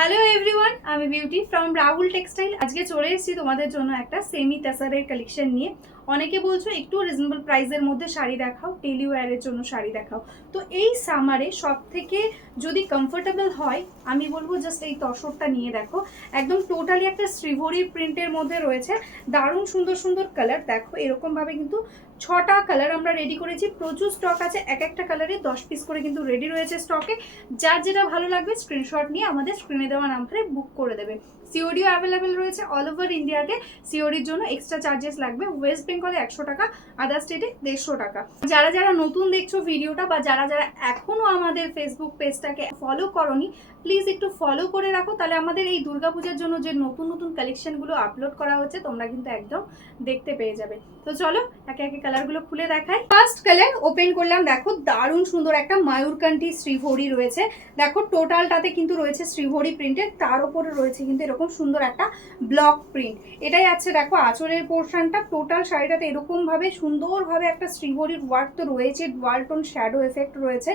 Hello everyone, আমি beauty from Rahul textile. আজকে চলে এসেছি তোমাদের জন্য একটা সেমি তাসারের কালেকশন নিয়ে। অনেকে বলছো একটু রিজনেবল প্রাইসের মধ্যে শাড়ি দেখাও, ডেলি ওয়্যারের জন্য শাড়ি দেখাও। তো এই সামারে সব থেকে যদি কমফোর্টেবল হয় আমি বলবো জাস্ট এই তসরটা নিয়ে দেখো। একদম টোটালি একটা শ্রীভরি প্রিন্টের মধ্যে রয়েছে, দারুণ সুন্দর সুন্দর কালার। দেখো এরকমভাবে কিন্তু 6টা কালার আমরা রেডি করেছি, প্রচুর স্টক আছে। এক একটা কালারে 10 পিস করে কিন্তু রেডি রয়েছে স্টকে। যার যেটা ভালো লাগবে স্ক্রিনশট নিয়ে আমাদের স্ক্রিনে দেওয়া নাম্বারে বুক করে দেবে। সিওডিও অ্যাভেলেবেল রয়েছে অল ওভার ইন্ডিয়াতে। সিওডির জন্য এক্সট্রা চার্জেস লাগবে। ওয়েস্ট বেঙ্গলে 100 টাকা, আদার স্টেটে 150 টাকা। যারা যারা নতুন দেখছো ভিডিওটা বা যারা যারা এখনো আমাদের ফেসবুক পেজটাকে ফলো করোনি, প্লিজ একটু ফলো করে রাখো, তাহলে আমাদের এই দুর্গাপূজার জন্য যে নতুন নতুন কালেকশনগুলো আপলোড করা হচ্ছে তোমরা কিন্তু একদম দেখতে পেয়ে যাবে। তো চলো একে একে কালারগুলো খুলে দেখাই। ফার্স্ট কালার ওপেন করলাম, দেখো দারুণ সুন্দর একটা ময়ূরকান্তি শ্রীভরি রয়েছে। দেখো টোটালটাতে কিন্তু রয়েছে শ্রীভরি প্রিন্টের, তার উপরে রয়েছে কিন্তু এরকম সুন্দর একটা ব্লক প্রিন্ট। এটাই আছে দেখো আঁচলের পোর্শনটা। টোটাল শাড়িটাতে এরকম ভাবে সুন্দরভাবে একটা শ্রীভরির ওয়ার্ক তো রয়েছে, ওয়ালটন শ্যাডো এফেক্ট রয়েছে।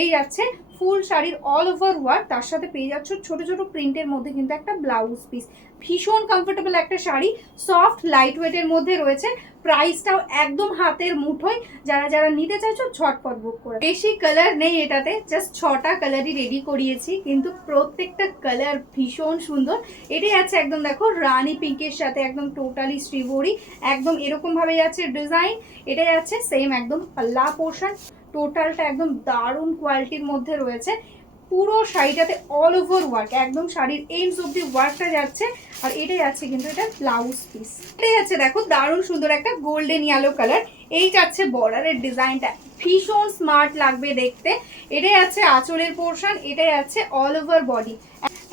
এই যাচ্ছে ফুল শাড়ির অল ওভার ওয়ার্ক, তার সাথে পেয়ে যাচ্ছ ছোট ছোট প্রিন্টের মধ্যে কিন্তু একটা ব্লাউজ পিস। ভীষণ কমফোর্টেবল একটা শাড়ি, সফট লাইট ওয়েটের মধ্যে রয়েছে। প্রাইসটাও একদম হাতের মুঠোয়। যারা যারা নিতে চাইছো ঝটপট বুক করে। বেশি কালার নেই এটাতে, জাস্ট 6টা কালারই রেডি করিয়েছি, কিন্তু প্রত্যেকটা কালার ভীষণ সুন্দর। এটাই আছে একদম দেখো রানী পিঙ্কের সাথে একদম টোটালি শ্রীভরি, একদম এরকম ভাবে যাচ্ছে ডিজাইন। এটাই আছে সেম একদম পাল্লা পোর্শন। টোটালটা একদম দারুণ কোয়ালিটির মধ্যে রয়েছে। পুরো শাড়িটাতে অল ওভার ওয়ার্ক, একদম শাড়ির এন্ডস অব্দি ওয়ার্কটা যাচ্ছে। আর এটাই আছে কিন্তু এটা ব্লাউজ পিস। এটাই আছে দেখো দারুণ সুন্দর একটা গোল্ডেন ইয়েলো কালার। এই যাচ্ছে বর্ডারের ডিজাইনটা, ভীষণ স্মার্ট লাগবে দেখতে। এটাই আছে আঁচলের পোর্শন, এটাই আছে অল ওভার বডি।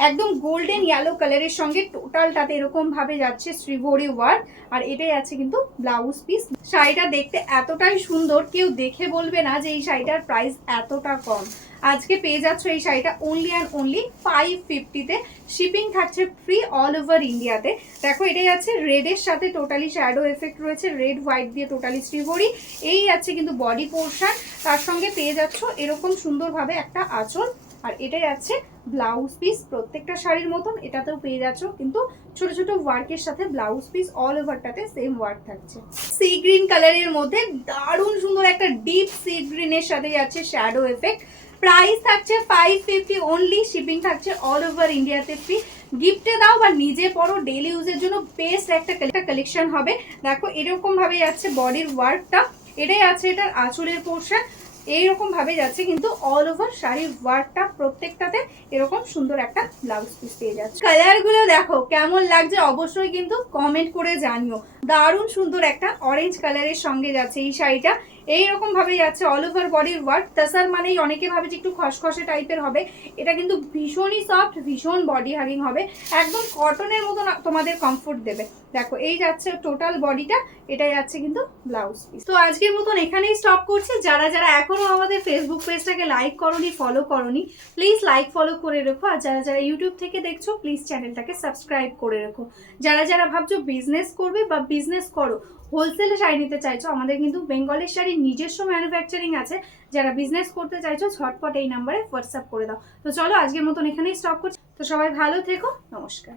একদম গোল্ডেন ইয়েলো কালারের সঙ্গে টোটালটাতে এরকম ভাবে যাচ্ছে শ্রীভরি ওয়ার্ক। আর এটাই আছে কিন্তু ব্লাউজ পিস। শাড়িটা দেখতে এতটাই সুন্দর, কেউ দেখে বলবে না যে এই শাড়িটার প্রাইস এতটা কম। আজকে পেয়ে যাচ্ছ এই শাড়িটা অনলি অ্যান্ড অনলি 550-তে। শিপিং থাকছে ফ্রি অল ওভার ইন্ডিয়াতে। দেখো এটাই আছে রেডের সাথে টোটালি শ্যাডো এফেক্ট রয়েছে, রেড হোয়াইট দিয়ে টোটালি শ্রীভরি। এই আছে কিন্তু বডি পোর্শন, তার সঙ্গে পেয়ে যাচ্ছ এরকম সুন্দরভাবে একটা আঁচল। আর এটাই আছে ব্লাউজ পিস। প্রত্যেকটা শাড়ির মতন এটাতেও পেয়ে যাচ্ছ কিন্তু ছোট ছোট ওয়ার্কের সাথে ব্লাউজ পিস, অল ওভারটাতে সেম ওয়ার্ক থাকছে। সি গ্রিন কালারের মধ্যে দারুণ সুন্দর একটা ডিপ সি গ্রিনের সাথে যাচ্ছে শ্যাডো এফেক্ট। প্রাইস থাকছে 550 অনলি, শিপিং থাকছে অল ওভার ইন্ডিয়াতে ফ্রি। গিফটে দাও বা নিজে পরো, ডেলি ইউজের জন্য বেস্ট একটা কালেকশন হবে। দেখো এরকম ভাবে যাচ্ছে বডির ওয়ার্কটা। এটাই আছে এটার আঁচলের পোর্শন। এইরকম ভাবে যাচ্ছে কিন্তু অল ওভার শাড়ির ওয়ার্কটা, প্রত্যেকটাতে এরকম সুন্দর একটা ব্লাউজ পিস পেয়ে যাচ্ছে। কালার গুলো দেখো কেমন লাগছে অবশ্যই কিন্তু কমেন্ট করে জানিও। দারুণ সুন্দর একটা অরেঞ্জ কালারের সঙ্গে যাচ্ছে এই শাড়িটা। এইরকম ভাবে যাচ্ছে অল ওভার বডির ওয়ার্ক। তাসার মানেই অনেকে ভাবে যে একটু খসখসে টাইপের হবে, এটা কিন্তু ভীষণই সফট, ভীষণ বডি হাগিং হবে, একদম কটনের মতো তোমাদের কমফোর্ট দেবে। দেখো এই যাচ্ছে টোটাল বডিটা, এটাই যাচ্ছে কিন্তু ব্লাউজ পিস। তো আজকের মতন এখানেই স্টপ করছি। যারা যারা এখনো আমাদের ফেসবুক পেজটাকে লাইক করোনি, ফলো করোনি, প্লিজ লাইক ফলো করে রেখো। আর যারা যারা ইউটিউব থেকে দেখছো প্লিজ চ্যানেলটাকে সাবস্ক্রাইব করে রেখো। যারা যারা ভাবছো বিজনেস করবে বা বিজনেস করো, হোলসেলে শাড়ি নিতে চাইছো, আমাদের কিন্তু বেঙ্গলের শাড়ির নিজস্ব ম্যানুফ্যাকচারিং আছে। যারা বিজনেস করতে চাইছো ঝটপট এই নাম্বারে হোয়াটসঅ্যাপ করে দাও। তো চলো আজকের মতন এখানেই স্টপ করছি। তো সবাই ভালো থেকো, নমস্কার।